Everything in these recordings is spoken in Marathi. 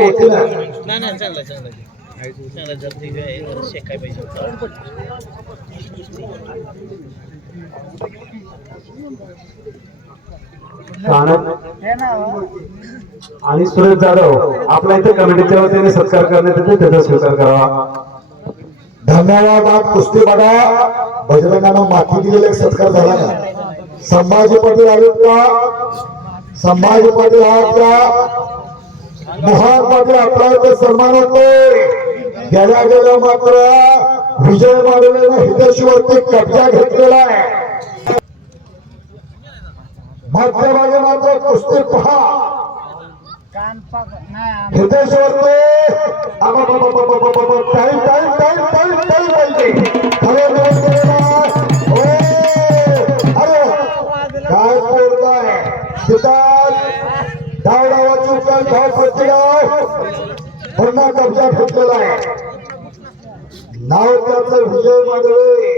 कमिटीच्या वतीनं नाही नाही चांगला चांगला. चांगला जर ते आहे, शेकाय पाहिजे आणि सुरेश जाधव आपल्या इथे कमिटीच्या वतीने सत्कार करण्यात येते त्याचा स्वीकार करावा धन्यवाद आज कुस्ती बघा. बजरंगानं माती दिलेला एक सत्कार झाला का संभाजी पाटील का संभाजी पाटील आहात का आपला सन्मान होते गेल्या गेल्या मात्र विजय माडवेनं हितेशवरती कब्जा घेतलेला आहे. मध्यभागी मात्र कुस्ती पहा. हितेशवरती time time time time time पाहिजे अरे काय तिथं पुन्हा कब्जा घेतलेला आहे नाव त्याचं विजय मांडवे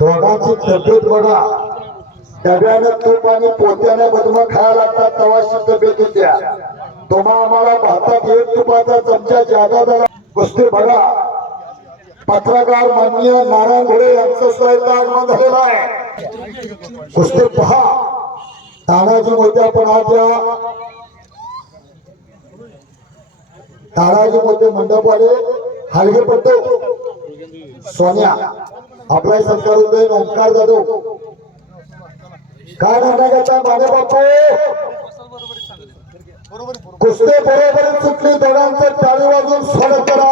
दोघांची तब्येत बघा डब्यानं तूप आणि पोत्याने बदम खायला लागतात तवाशी तब्येत होत्या तुम्हा आम्हाला भारतात एक तुपाचा चमचा जादा झाला कुस्ती बघा पत्रकार माननीय नारायण घोडे यांचं सुद्धा आगमन झालेलं आहे कुस्ती पहा. तानाजी मोठ्या पण आज या तानाजी मोठे मंडपवाले हलगे पट्टो. सोन्या आपला सत्कार होतोय ओंकार जाधव. काय म्हणता घेता माझे बापू? कुस्ते बरोबर सुटली दोघांचं टाळी वाजून स्वागत करा.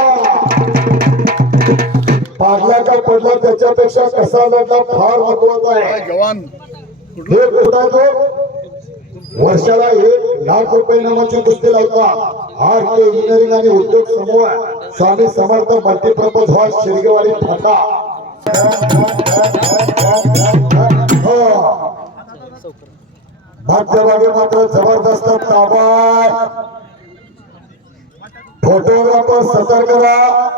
पाडला का पडला त्याच्यापेक्षा कसा लढला फार महत्त्वाचा आहे. जवान? एक होता तो? वर्षाला एक लाख रुपये नामाची कुस्ती लावता. आर्ट इंजिनिअरिंग आणि उद्योग समूह स्वामी समर्थ मल्टीपर्पज हॉल शिरगेवाडी फाटा हो. मध्यभागी मात्र जबरदस्त ताबा. फोटोग्राफर सतर्क राहा.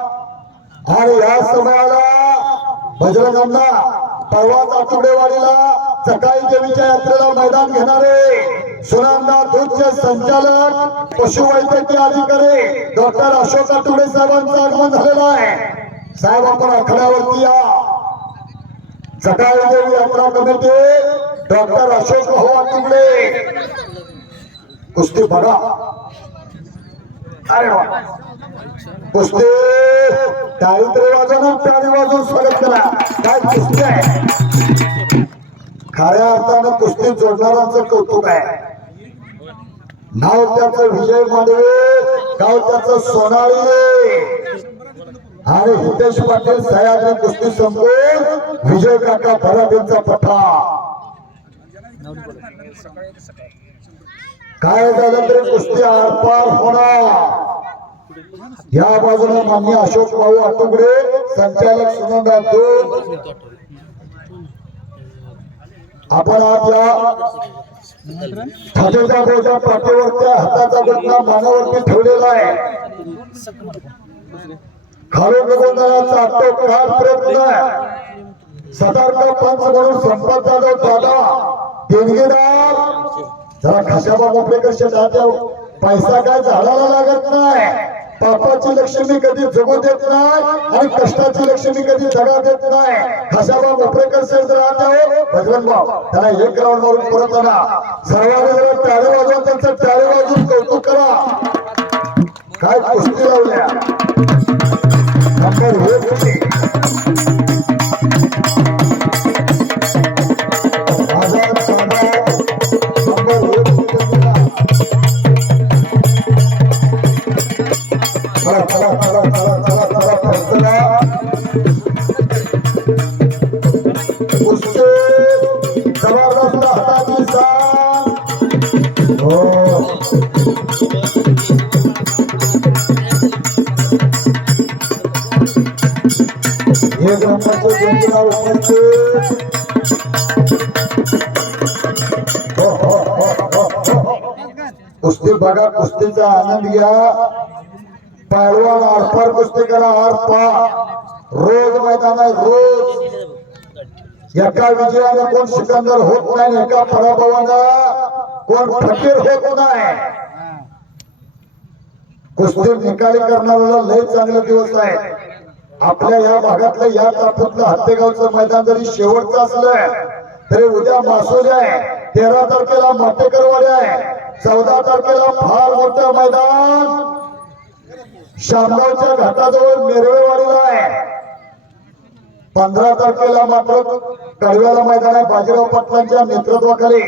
आणि या समयाला बजरंगांना परवाच आठवडेवाडीला सकाळी देवीच्या यात्रेला मैदान घेणारे. सुनामदार दूधचे संचालक पशुवैद्यकीय अधिकारी डॉक्टर अशोक आठवडे साहेबांचं आगमन झालेलं आहे. साहेब आपण आखड्यावरती या. सकाळी देवी यात्रा कमिटी डॉक्टर अशोक भाऊ आठवडे कुस्ती बघा. अरे वा. कुस्ती. दारिद्र्य वाजवून प्राणी वाजवून स्वागत करा काय कुस्ती आहे? खऱ्या अर्थानं कुस्ती जोडणाऱ्यांचं कौतुक आहे. नाव त्याचं विजय मांडवे गाव त्याचं सोनाळी. आणि हितेश पाटील सह्याद्री कुस्ती संपून विजय काका भराबींचा पठा. काय झालं तरी कुस्ती आरपार होणार. या बाजूला मान्य अशोक भाऊ आटुगडे संचालक सुनंदा दोन आपण आज या ठाकरेच्या भाऊच्या हाताचा बदला मानावरती ठेवलेला आहे. खालून गोंधळाचा आटोकाट प्रयत्न आहे. सतर्क पंच म्हणून संपत जाधव दादा देणगीदार जरा खशाबा मोपळेकर शेतात हो? पैसा काय झाडाला लागत नाही. पापाची लक्ष्मी कधी जगू देत नाही आणि कष्टाची लक्ष्मी कधी जगा देत नाही. खशाबा मोपळेकर शेठ राहते हो बजरंग भाऊ त्याला एक राऊंड मारून परत आणा. सर्वांनी जरा टाळे वाजवा त्यांचं टाळे वाजून कौतुक करा. काय कुस्ती लावल्या? नंबर एक हे ग्रंथाचे जोडीदार उपस्थित कुस्ती बघा कुस्तीचा आनंद घ्या. पहलवान आरपार कुस्ती करा आरपार रोज मैदान आहे रोज. एका विजयाने कोण सिकंदर होत नाही एका पराभवानं कोण फकीर होत नाही. कुस्ती निकाली करणाऱ्याला लय चांगले दिवस आहेत. आपल्या या भागातलं या तापूतलं हत्तेगावचं मैदान जरी शेवटचं असलं तरी उद्या मासोली आहे. तेरा तारखेला माटेकरवाडी आहे. चौदा तारखेला फार मोठं मैदान. शामगावच्या घाटाजवळ मेरवेवाडीला आहे. पंधरा तारखेला मात्र कडव्याला मैदान आहे बाजीराव पाटलांच्या नेतृत्वाखाली.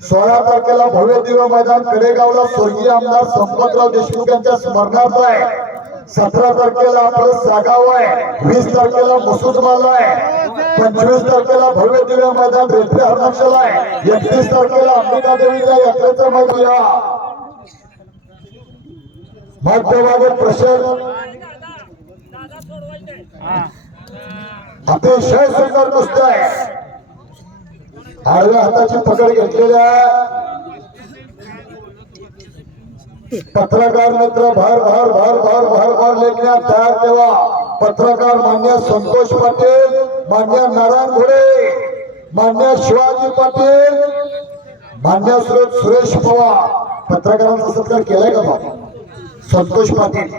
सोळा तारखेला भव्य दिव्य मैदान कडेगावला स्वर्गीय आमदार संपतराव देशमुख यांच्या स्मरणार्थ आहे. सतरा तारखेला आपलं सागाव आहे वीस तारखेला मसूद मुसुदमाला आहे पंचवीस तारखेला भव्य दिव्य मैदान रेल्वे हरणाक्षला आहे एकतीस तारखेला अंबिका देवीच्या यात्रेचं मैदान मध्यभागात प्रशस्त अतिशय सुंदर नुसतं आहे. आडव्या हाताची पकड घेतलेल्या पत्रकार मित्र भर भर भर भर भर भर लेखण्यात तयार ठेवा. पत्रकार मान्य संतोष पाटील मान्य नारायण घोडे मान्य शिवाजी पाटील मान्य सुरेश सुरेश पवार. पत्रकारांचा सत्कार केलाय का बाबा? संतोष पाटील.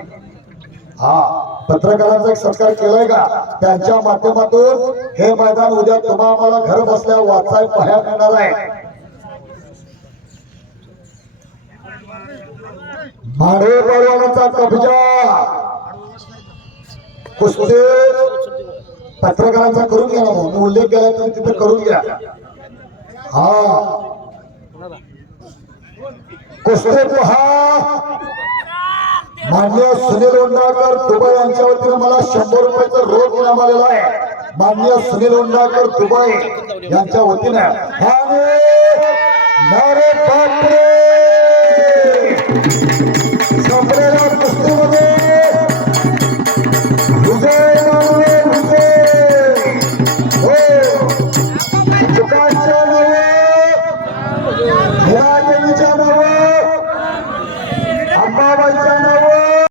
हा पत्रकारांचा एक सत्कार केलाय का? त्यांच्या माध्यमातून हे मैदान उद्या तुम्हाला आम्हाला घर बसल्या वाचाय पाहण्यात येणार आहे. माढे परवानाचा कब्जा. कुस्ती पत्रकारांचा करून घ्या ना भाऊ. उल्लेख केला तुम्ही तिथे करून घ्या. हा. कुस्ती पहा मान्य सुनील उंडाकर दुबई यांच्या वतीनं मला शंभर रुपयाचं रोख इनाम आलेला आहे. मान्य सुनील उंडाकर दुबई यांच्या वतीनं. नारे बापरे!